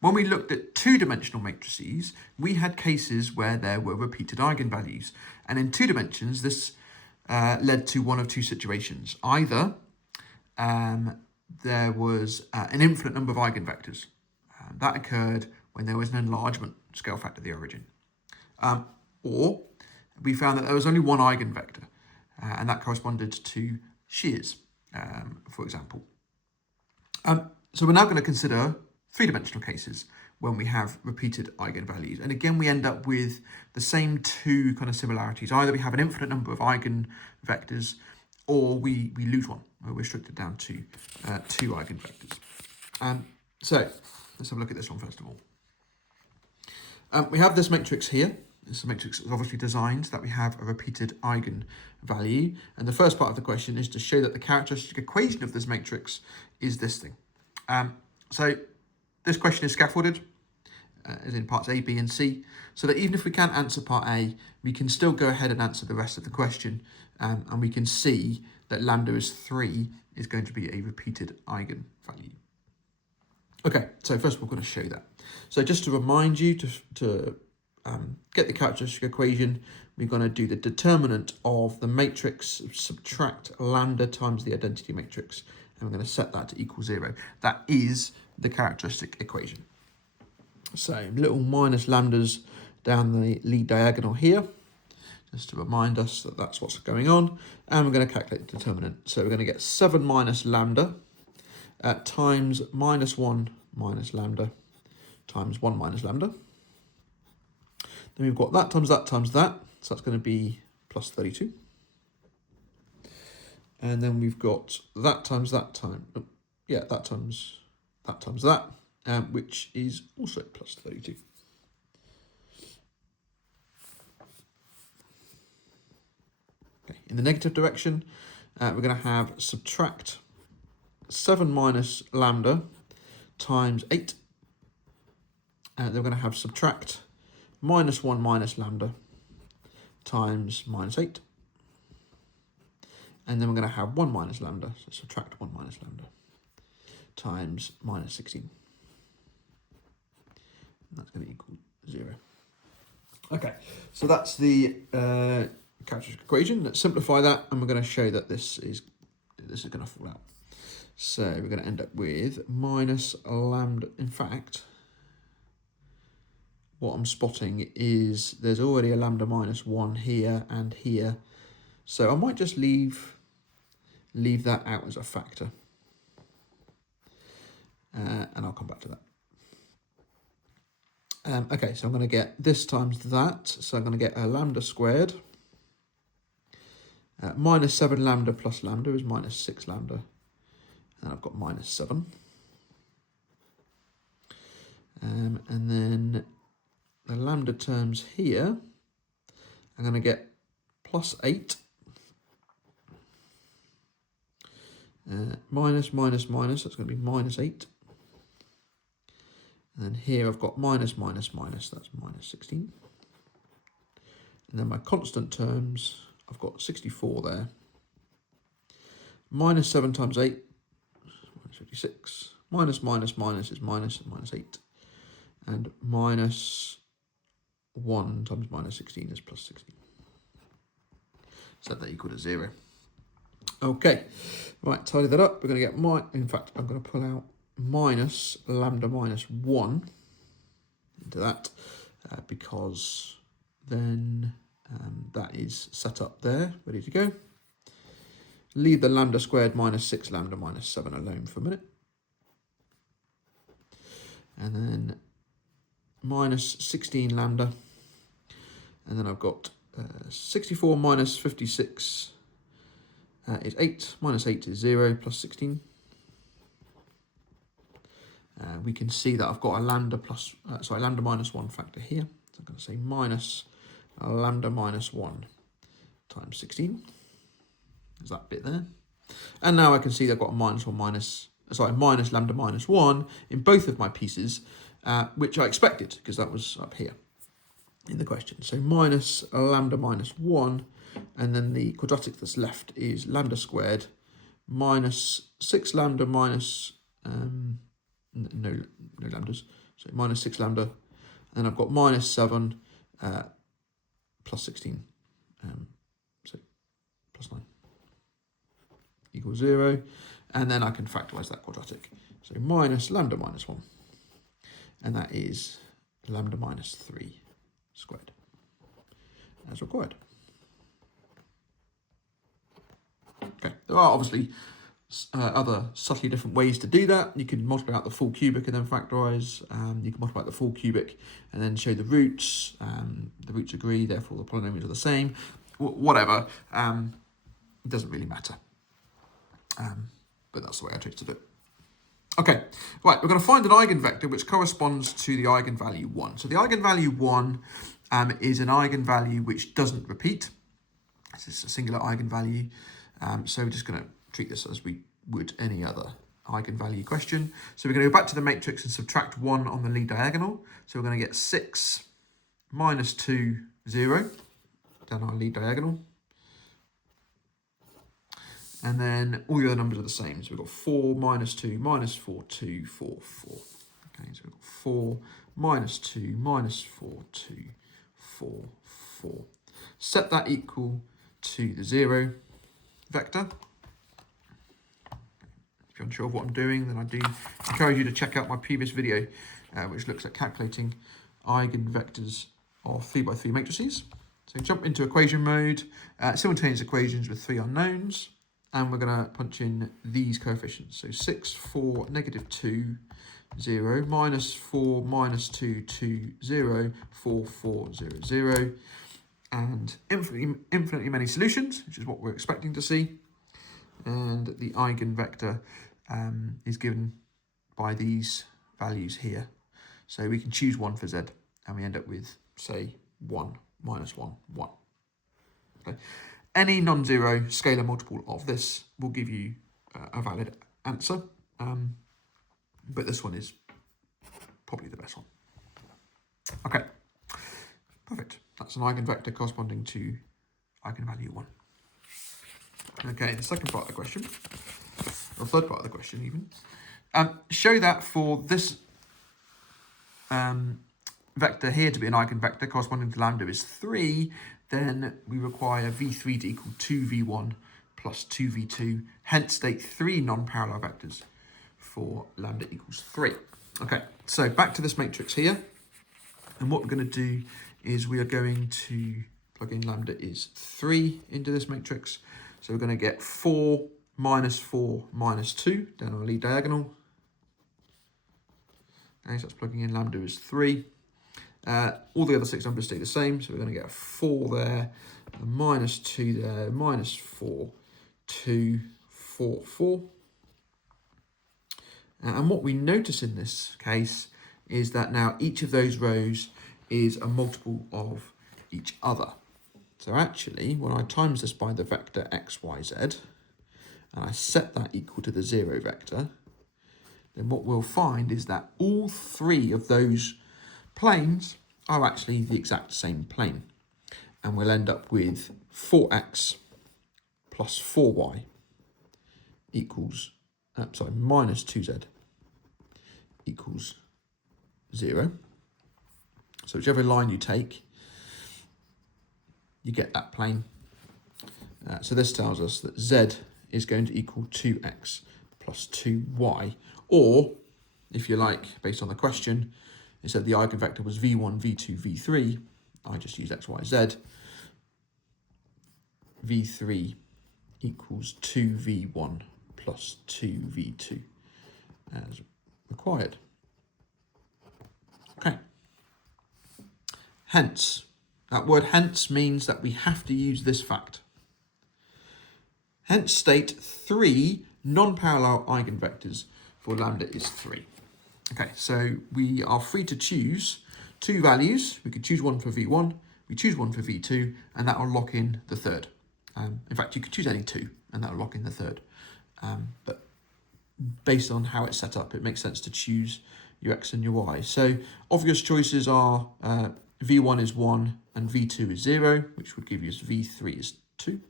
When we looked at two-dimensional matrices, we had cases where there were repeated eigenvalues. And in 2 dimensions, this led to one of 2 situations. Either there was an infinite number of eigenvectors. That occurred when there was an enlargement scale factor of the origin. Or we found that there was only one eigenvector, and that corresponded to shears, for example. So we're now going to consider 3-dimensional cases when we have repeated eigenvalues. And again, we end up with the same 2 kind of similarities. Either we have an infinite number of eigenvectors, or we lose one. We're restricted down to 2 eigenvectors. So let's have a look at this one first of all. We have this matrix here. This matrix is obviously designed so that we have a repeated eigenvalue. And the first part of the question is to show that the characteristic equation of this matrix is this thing. So this question is scaffolded, as in parts A, B, and C, so that even if we can't answer part A, we can still go ahead and answer the rest of the question, and we can see that lambda is 3 is going to be a repeated eigenvalue. Okay, so first we're going to show that. So just to remind you, to get the characteristic equation, we're going to do the determinant of the matrix, subtract lambda times the identity matrix, and we're going to set that to equal 0. That is the characteristic equation. So little minus lambdas down the lead diagonal here, just to remind us that that's what's going on. And we're going to calculate the determinant. So we're going to get 7 minus lambda times minus 1 minus lambda times 1 minus lambda. Then we've got that times that times that. So that's going to be plus 32. And then we've got that times that time. Yeah, that times that, which is also plus 32. Okay, in the negative direction, we're going to have subtract 7 minus lambda times 8. Then we're going to have subtract minus 1 minus lambda times minus 8. And then we're going to have 1 minus lambda, so subtract 1 minus lambda times minus 16. And that's going to equal 0. Okay, so that's the characteristic equation. Let's simplify that, and we're going to show that this is going to fall out. So we're going to end up with minus lambda. In fact, what I'm spotting is there's already a lambda minus 1 here and here. So I might just leave that out as a factor. And I'll come back to that. Okay, so I'm going to get this times that. So I'm going to get a lambda squared. Minus 7 lambda plus lambda is minus 6 lambda. And I've got minus 7. And then the lambda terms here, I'm going to get plus 8. Minus, minus, minus, that's going to be minus 8. And then here I've got minus, minus, minus, that's minus 16. And then my constant terms, I've got 64 there. Minus 7 times 8, minus 56. Minus, minus, minus is minus, and minus 8. And minus 1 times minus 16 is plus 16. Set that equal to 0. Okay, right, tidy that up. We're going to get in fact, I'm going to pull out minus lambda minus 1 into that because then that is set up there, ready to go. Leave the lambda squared minus 6 lambda minus 7 alone for a minute. And then minus 16 lambda. And then I've got 64 minus 56 is 8, minus 8 is 0, plus 16. We can see that I've got a lambda lambda minus 1 factor here. So I'm going to say minus lambda minus 1 times 16. There's that bit there. And now I can see that I've got a minus lambda minus 1 in both of my pieces, which I expected because that was up here in the question. So minus lambda minus 1, and then the quadratic that's left is lambda squared minus 6 lambda minus no ordinary lambdas. So minus 6 lambda, and then I've got minus 7 plus 16, so plus 9 equals 0. And then I can factorize that quadratic. So minus lambda minus 1, and that is lambda minus 3 squared, as required. Okay, there are obviously other subtly different ways to do that. You can multiply out the full cubic and then factorize. You can multiply out the full cubic and then show the roots. The roots agree, therefore the polynomials are the same. Whatever, it doesn't really matter. But that's the way I chose to do it. Okay, right, we're going to find an eigenvector which corresponds to the eigenvalue 1. So the eigenvalue 1 is an eigenvalue which doesn't repeat. This is a singular eigenvalue. So we're just going to treat this as we would any other eigenvalue question. So we're going to go back to the matrix and subtract 1 on the lead diagonal. So we're going to get 6 minus 2, 0 down our lead diagonal. And then all the other numbers are the same. So we've got 4 minus 2 minus 4, 2, 4, 4. Okay, so we've got 4 minus 2 minus 4, 2, 4, 4. Set that equal to the 0 vector. If you're unsure of what I'm doing, then I do encourage you to check out my previous video, which looks at calculating eigenvectors of 3x3 matrices. So jump into equation mode, simultaneous equations with 3 unknowns, and we're going to punch in these coefficients. So 6, 4, negative 2, 0, minus 4, minus 2, 2, 0, 4, 4, 0, 0. And infinitely many solutions, which is what we're expecting to see. And the eigenvector is given by these values here. So we can choose 1 for z, and we end up with, say, 1, minus 1, 1. Okay. Any non-zero scalar multiple of this will give you a valid answer, but this one is probably the best one. Okay, perfect. That's an eigenvector corresponding to eigenvalue 1. Okay, the second part of the question, or third part of the question even, show that for this vector here to be an eigenvector corresponding to lambda is 3, then we require v3 to equal 2v1 plus 2v2, hence state 3 non-parallel vectors for lambda equals 3. Okay, so back to this matrix here, and what we're going to do is we are going to plug in lambda is 3 into this matrix. So we're going to get 4 minus 2 down our lead diagonal. Okay, so that's plugging in lambda is 3. All the other 6 numbers stay the same, so we're going to get a 4 there, a minus 2 there, minus 4, 2, 4, 4. And what we notice in this case is that now each of those rows is a multiple of each other. So actually, when I times this by the vector x, y, z, and I set that equal to the 0 vector, then what we'll find is that all 3 of those planes are actually the exact same plane. And we'll end up with 4x plus 4y equals, minus 2z equals 0. So whichever line you take, you get that plane. So this tells us that z is going to equal 2x plus 2y, or if you like, based on the question, it said the eigenvector was v1, v2, v3. I just use x, y, z. v3 equals 2v1 plus 2v2 as required. Okay. Hence, that word hence means that we have to use this fact. Hence state 3 non-parallel eigenvectors for lambda is 3. Okay, so we are free to choose 2 values. We could choose 1 for v1, we choose 1 for v2, and that will lock in the third. In fact, you could choose any 2, and that will lock in the third. But based on how it's set up, it makes sense to choose your x and your y. So obvious choices are v1 is 1 and v2 is 0, which would give us v3 is 2.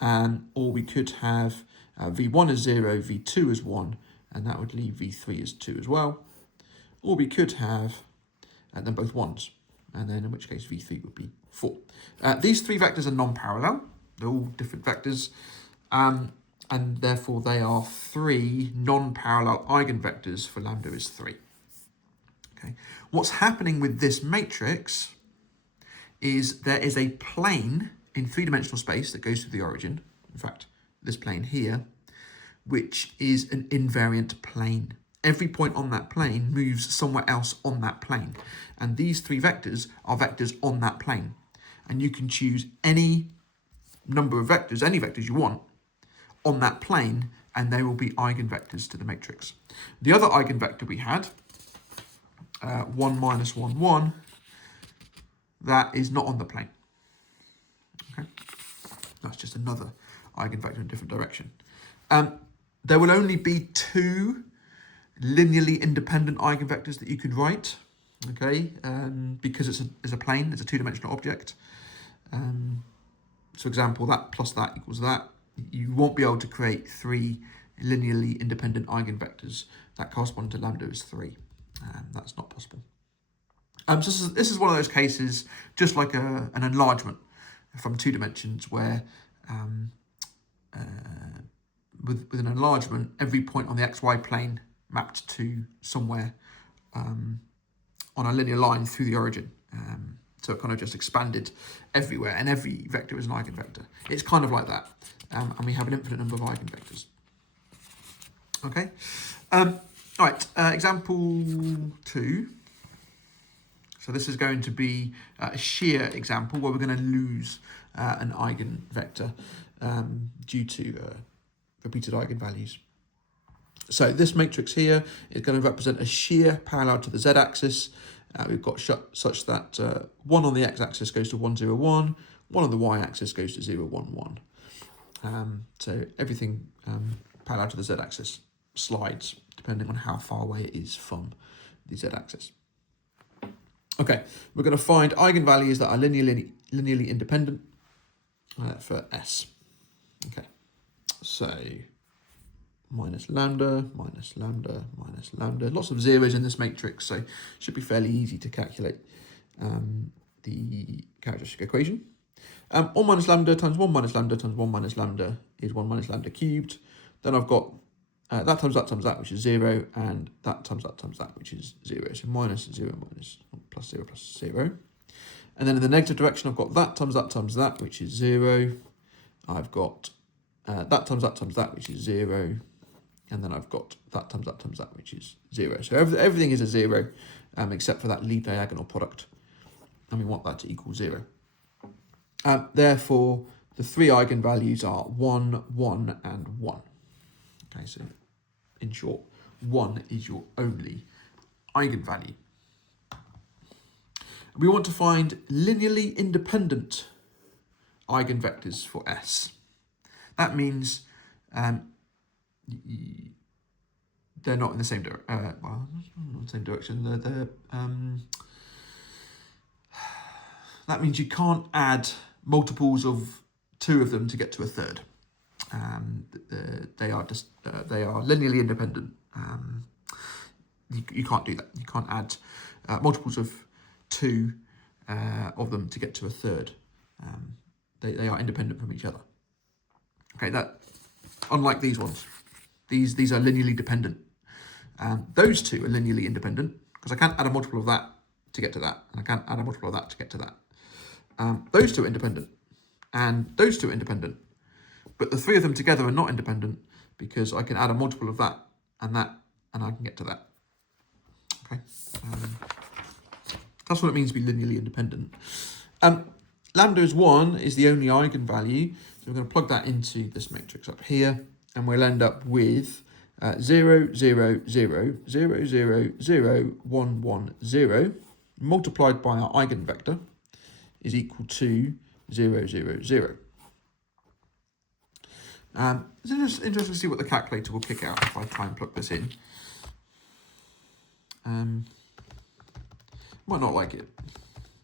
Or we could have v1 is 0, v2 is 1, and that would leave v3 as 2 as well. or we could have them both 1s, and then in which case v3 would be 4. These three vectors are non-parallel. They're all different vectors, and therefore they are 3 non-parallel eigenvectors for lambda is 3. Okay. What's happening with this matrix is there is a plane in 3-dimensional space that goes through the origin. In fact, this plane here, which is an invariant plane. Every point on that plane moves somewhere else on that plane. And these 3 vectors are vectors on that plane. And you can choose any number of vectors, any vectors you want, on that plane, and they will be eigenvectors to the matrix. The other eigenvector we had, 1 minus 1, 1, that is not on the plane. Okay, that's just another eigenvector in a different direction. There will only be 2 linearly independent eigenvectors that you could write, okay, because it's a plane, it's a 2-dimensional object. So example, that plus that equals that. You won't be able to create 3 linearly independent eigenvectors that correspond to lambda is 3. That's not possible. So this is one of those cases, just like an enlargement from 2 dimensions, where with an enlargement, every point on the xy plane mapped to somewhere on a linear line through the origin. So it kind of just expanded everywhere, and every vector is an eigenvector. It's kind of like that, and we have an infinite number of eigenvectors. Okay, all right, example 2. So this is going to be a shear example where we're going to lose an eigenvector due to repeated eigenvalues. So this matrix here is going to represent a shear parallel to the z-axis. We've got such that 1 on the x-axis goes to 1, 0, 1, 1 on the y-axis goes to 0, 1, 1. So everything parallel to the z-axis slides depending on how far away it is from the z-axis. Okay, we're going to find eigenvalues that are linearly independent for S. Okay, so minus lambda, minus lambda, minus lambda. Lots of zeros in this matrix, so it should be fairly easy to calculate the characteristic equation. 1 minus lambda times 1 minus lambda times 1 minus lambda is 1 minus lambda cubed. Then I've got that times that, which is 0, and that times that, which is 0. So minus 0 minus plus 0 plus 0. And then in the negative direction, I've got that times that, which is 0. I've got that times that, which is 0. And then I've got that times that, which is 0. So everything is a 0, except for that lead diagonal product. And we want that to equal 0. Therefore, the 3 eigenvalues are 1, 1, and 1. Okay, so in short, 1 is your only eigenvalue. We want to find linearly independent eigenvectors for S. That means they're not in the same direction. Well, not the same direction. That means you can't add multiples of 2 of them to get to a third. They are linearly independent. You can't do that. You can't add multiples of 2 of them to get to a third. They are independent from each other. Okay, that unlike these ones, these are linearly dependent. Those 2 are linearly independent because I can't add a multiple of that to get to that, and I can't add a multiple of that to get to that. Those 2 are independent, and those 2 are independent. But the 3 of them together are not independent because I can add a multiple of that, and I can get to that. Okay, that's what it means to be linearly independent. Lambda is 1 is the only eigenvalue, so we're going to plug that into this matrix up here, and we'll end up with 0, 0, 0, 0, 0, 0, 1, 1, 0 multiplied by our eigenvector is equal to 0, 0, 0. It's just interesting to see what the calculator will kick out if I try and plug this in. Might not like it.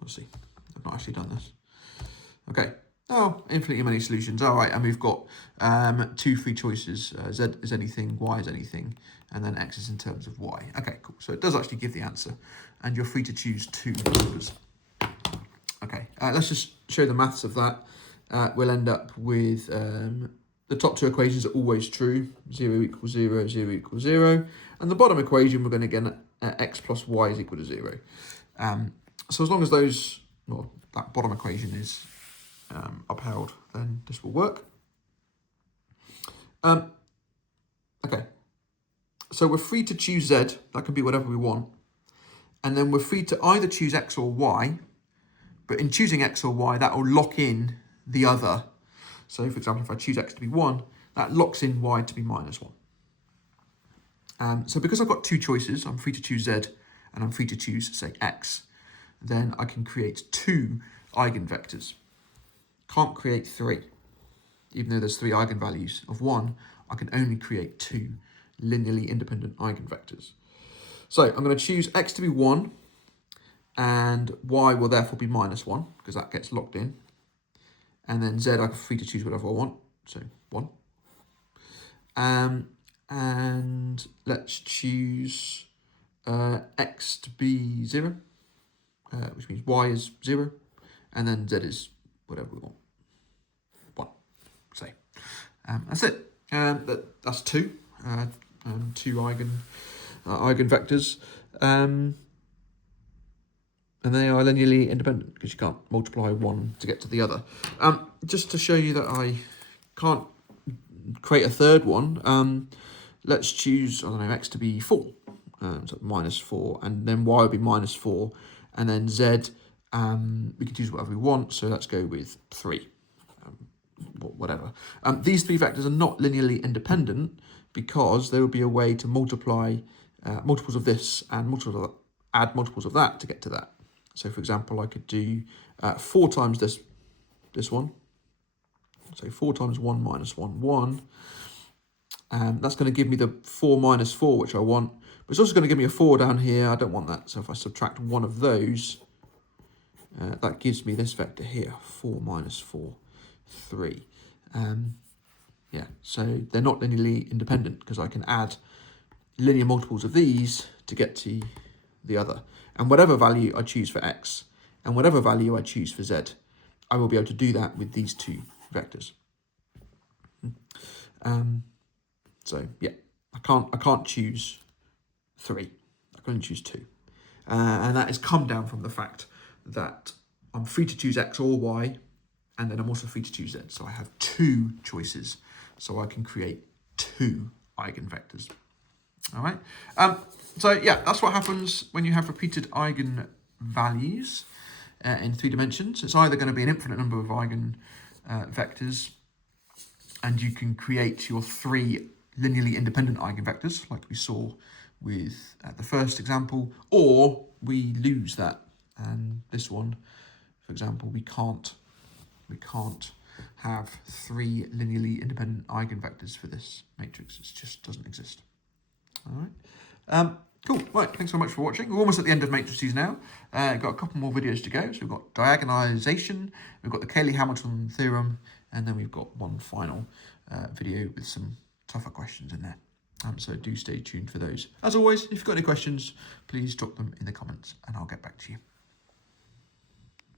We'll see. I've not actually done this. Okay, Oh, infinitely many solutions. All right, and we've got 2 free choices. Z is anything, Y is anything, and then X is in terms of Y. Okay, cool. So it does actually give the answer, and you're free to choose 2 numbers. Okay, let's just show the maths of that. We'll end up with the top 2 equations are always true. 0 equals 0, 0 equals 0. And the bottom equation, we're going to get X plus Y is equal to 0. So as long as those, well, that bottom equation is upheld, then this will work. Okay, so we're free to choose Z, that can be whatever we want. And then we're free to either choose X or Y, but in choosing X or Y, that will lock in the other. So for example, if I choose X to be 1, that locks in Y to be -1. So because I've got 2 choices, I'm free to choose Z and I'm free to choose, say, X, then I can create 2 eigenvectors. Can't create 3. Even though there's 3 eigenvalues of 1, I can only create 2 linearly independent eigenvectors. So I'm going to choose X to be 1, and Y will therefore be -1, because that gets locked in. And then Z, I'm free to choose whatever I want, so 1. And let's choose X to be 0, which means Y is 0, and then Z is whatever we want, 1, say. That's it. That's 2 eigenvectors. And they are linearly independent because you can't multiply one to get to the other. Just to show you that I can't create a third one, let's choose, I don't know, X to be 4, so -4, and then Y will be -4, and then Z, we can choose whatever we want, so let's go with 3, whatever. These 3 vectors are not linearly independent because there will be a way to multiply multiples of this and add multiples of that to get to that. So for example, I could do 4 times this one. So 4 times 1 minus 1, 1. That's going to give me the 4 minus 4, which I want. But it's also going to give me a 4 down here. I don't want that. So if I subtract one of those, that gives me this vector here, 4 minus 4, 3. Yeah, so they're not linearly independent because I can add linear multiples of these to get to the other. And whatever value I choose for X and whatever value I choose for Z, I will be able to do that with these 2 vectors. So yeah, I can't choose 3. I can only choose 2. And that has come down from the fact that I'm free to choose X or Y, and then I'm also free to choose Z. So I have 2 choices, so I can create 2 eigenvectors. All right. So yeah, that's what happens when you have repeated eigenvalues in 3 dimensions. It's either going to be an infinite number of eigenvectors, and you can create your 3 linearly independent eigenvectors, like we saw with the first example, or we lose that. And this one, for example, we can't have 3 linearly independent eigenvectors for this matrix. It just doesn't exist. All right. Cool. Right. Thanks so much for watching. We're almost at the end of matrices now. Got a couple more videos to go. So we've got diagonalization, we've got the Cayley-Hamilton theorem, and then we've got one final video with some tougher questions in there. So do stay tuned for those. As always, if you've got any questions, please drop them in the comments and I'll get back to you.